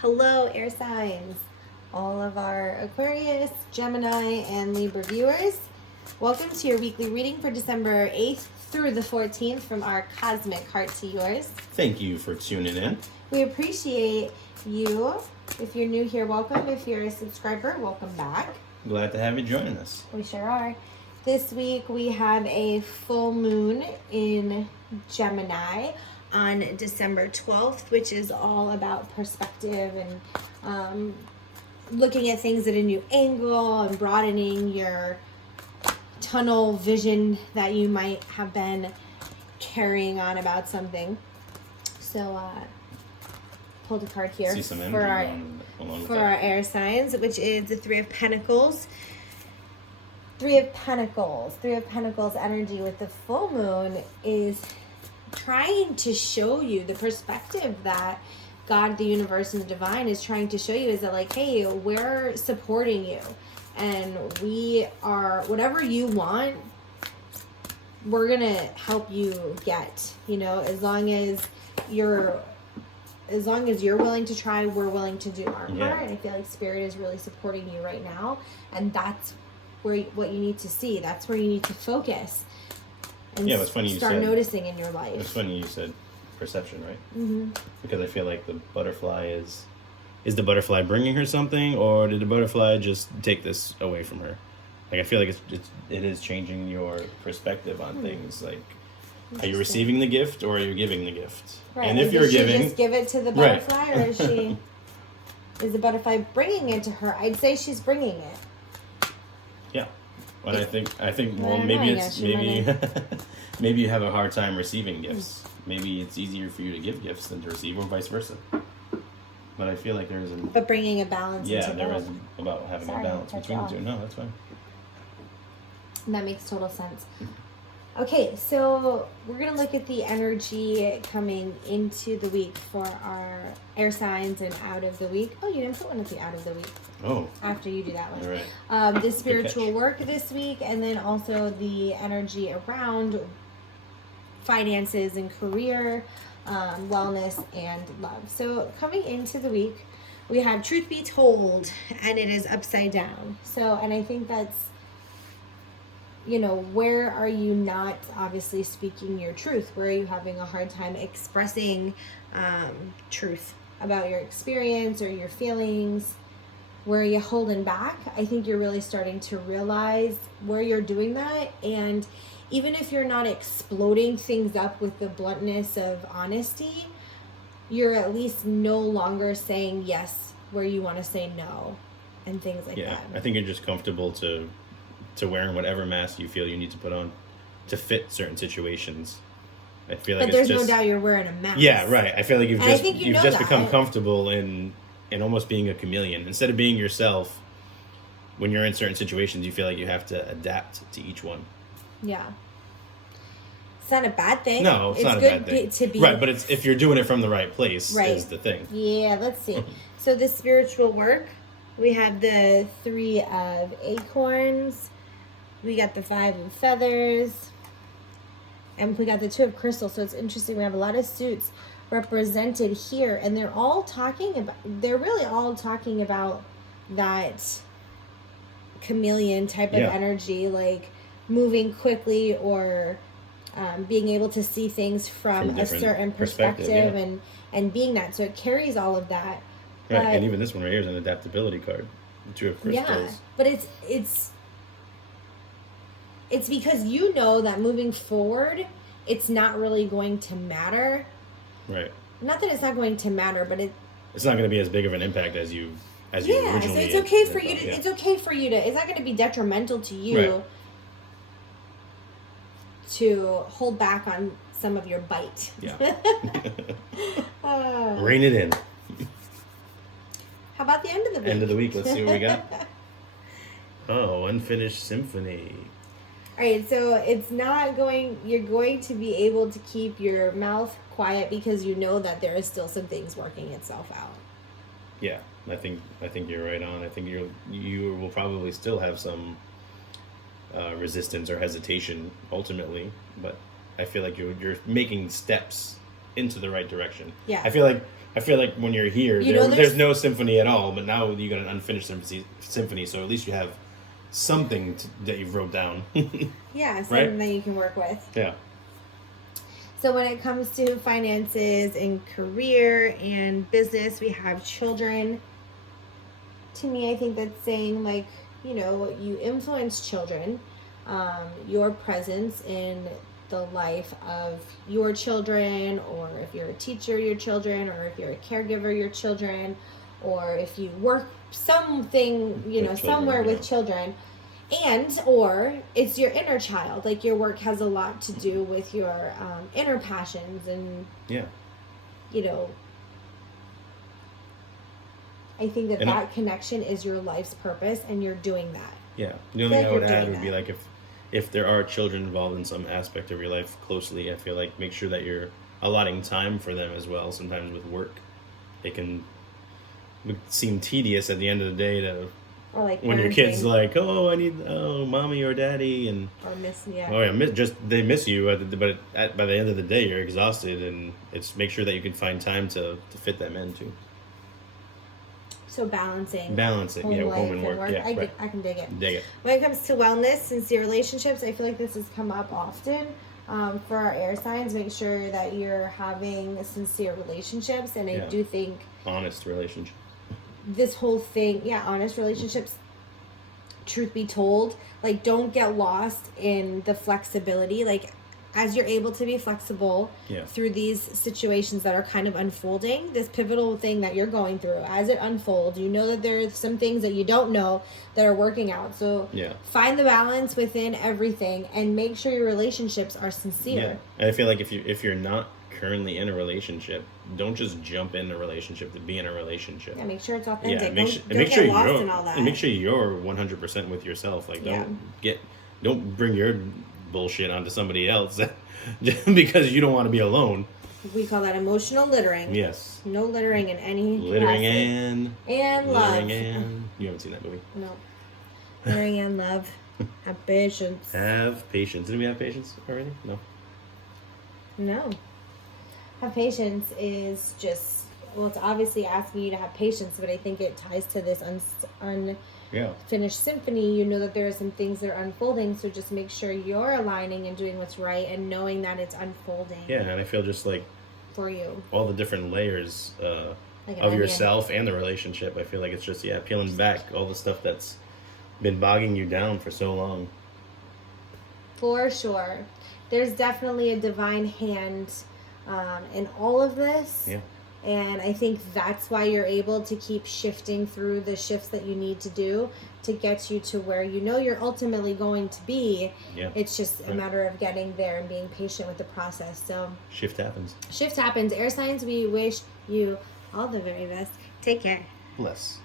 Hello, air signs, all of our Aquarius, Gemini, and Libra viewers. Welcome to your weekly reading for December 8th through the 14th from our cosmic heart to yours. Thank you for tuning in. We appreciate you. If you're new here, welcome. If you're a subscriber, welcome back. Glad to have you joining us. We sure are. This week we have a full moon in Gemini on December 12th, which is all about perspective and looking at things at a new angle and broadening your tunnel vision that you might have been carrying on about something. So pulled a card here for our air signs, which is the Three of Pentacles. Three of Pentacles energy with the full moon is trying to show you the perspective that God, the universe, and the divine is trying to show you is that, like, hey, we're supporting you and we are, whatever you want, we're gonna help you get, as long as you're willing to try, we're willing to do our part. And I feel like Spirit is really supporting you right now, and that's what you need to see. That's where you need to focus. And it's funny you start said, noticing in your life. It's funny you said perception, right? Mm-hmm. Because I feel like the butterfly is the butterfly bringing her something, or did the butterfly just take this away from her? Like, I feel like it is changing your perspective on things. Like, are you receiving the gift or are you giving the gift? Right. And if you're giving, just give it to the butterfly, or is is the butterfly bringing it to her? I'd say she's bringing it. Yeah. But I think well, maybe maybe you have a hard time receiving gifts. Maybe it's easier for you to give gifts than to receive, or vice versa. But I feel like there is but bringing a balance. Yeah, there is about having a balance between the two. No, that's fine. That makes total sense. Okay, so we're going to look at the energy coming into the week for our air signs and out of the week. Oh, you didn't put one at the out of the week. Oh. After you do that one. All right. The spiritual work this week, and then also the energy around finances and career, wellness, and love. So coming into the week, we have Truth Be Told, and it is upside down. So, and I think that's, where are you not obviously speaking your truth? Where are you having a hard time expressing truth about your experience or your feelings? Where are you holding back? I think you're really starting to realize where you're doing that. And even if you're not exploding things up with the bluntness of honesty, you're at least no longer saying yes where you want to say no and things like that. Yeah, I think you're just comfortable to wearing whatever mask you feel you need to put on to fit certain situations. I feel like, but there's no doubt you're wearing a mask. Yeah, right. I feel like you've just become that. Comfortable in almost being a chameleon instead of being yourself. When you're in certain situations, you feel like you have to adapt to each one. Yeah, it's not a bad thing. No, it's not a bad thing. To be right, but it's if you're doing it from the right place is the thing. Yeah, let's see. So the spiritual work, we have the Three of Acorns. We got the Five of Feathers, and we got the Two of Crystals. So it's interesting. We have a lot of suits represented here, and they're really all talking about that chameleon type of energy, like moving quickly or being able to see things from a certain perspective and being that. So it carries all of that. Right, and even this one right here is an adaptability card. The Two of Crystals. Yeah, but it's because you know that moving forward, it's not really going to matter. Right. Not that it's not going to matter, but it's not going to be as big of an impact as you originally. So it's okay for you to. It's okay for you to. It's not going to be detrimental to you to hold back on some of your bite. Yeah. Rein it in. How about the end of the week? End of the week. Let's see what we got. Oh, Unfinished Symphony. All right, so you're going to be able to keep your mouth quiet because you know that there is still some things working itself out. Yeah, I think you're right on. I think you will probably still have some resistance or hesitation ultimately, but I feel like you're making steps into the right direction. Yeah. I feel like when you're here, there's no symphony at all, but now you got an unfinished symphony, so at least you have something that you've wrote down. Yeah, something right? that you can work with. Yeah. So when it comes to finances and career and business, we have children. To me, I think that's saying, like, you know, you influence children, your presence in the life of your children, or if you're a teacher, your children, or if you're a caregiver, your children, or if you work something, you know, somewhere with children, and or it's your inner child. Like, your work has a lot to do with your inner passions, and you know, I think that connection is your life's purpose, and you're doing that. Yeah. The only thing I would add would be, like, if there are children involved in some aspect of your life closely, I feel like make sure that you're allotting time for them as well. Sometimes with work, it can seem tedious at the end of the day to, or like when your kid's like, oh, I need mommy or daddy, and or miss they miss you, but by the end of the day you're exhausted, and it's make sure that you can find time to fit them in too. So balancing home and work. Yeah, I can dig it. When it comes to wellness, sincere relationships, I feel like this has come up often for our air signs. Make sure that you're having sincere relationships, and I do think honest relationship. This whole thing, honest relationships. Truth be told, like, don't get lost in the flexibility. Like, as you're able to be flexible through these situations that are kind of unfolding, this pivotal thing that you're going through, as it unfolds, you know that there's some things that you don't know that are working out. So find the balance within everything, and make sure your relationships are sincere. Yeah, and I feel like if you're not currently in a relationship, don't just jump in a relationship to be in a relationship. Yeah, make sure it's authentic. Yeah, make sure you're in all that. And make sure you're 100% with yourself. Like, don't bring your bullshit onto somebody else because you don't want to be alone. We call that emotional littering. Yes. No littering in any littering and love. Littering and you haven't seen that movie? No. Littering and love. Have patience. Have patience. Did we have patience already? No. Have patience is just, well, it's obviously asking you to have patience, but I think it ties to this unfinished symphony. You know that there are some things that are unfolding, so just make sure you're aligning and doing what's right, and knowing that it's unfolding. Yeah, and I feel just like for you, all the different layers of yourself and the relationship. I feel like it's just peeling back all the stuff that's been bogging you down for so long. For sure, there's definitely a divine hand in all of this. Yeah. And I think that's why you're able to keep shifting through the shifts that you need to do to get you to where you know you're ultimately going to be. Yeah. It's just a matter of getting there and being patient with the process. So shift happens. Air signs, we wish you all the very best. Take care. Bless.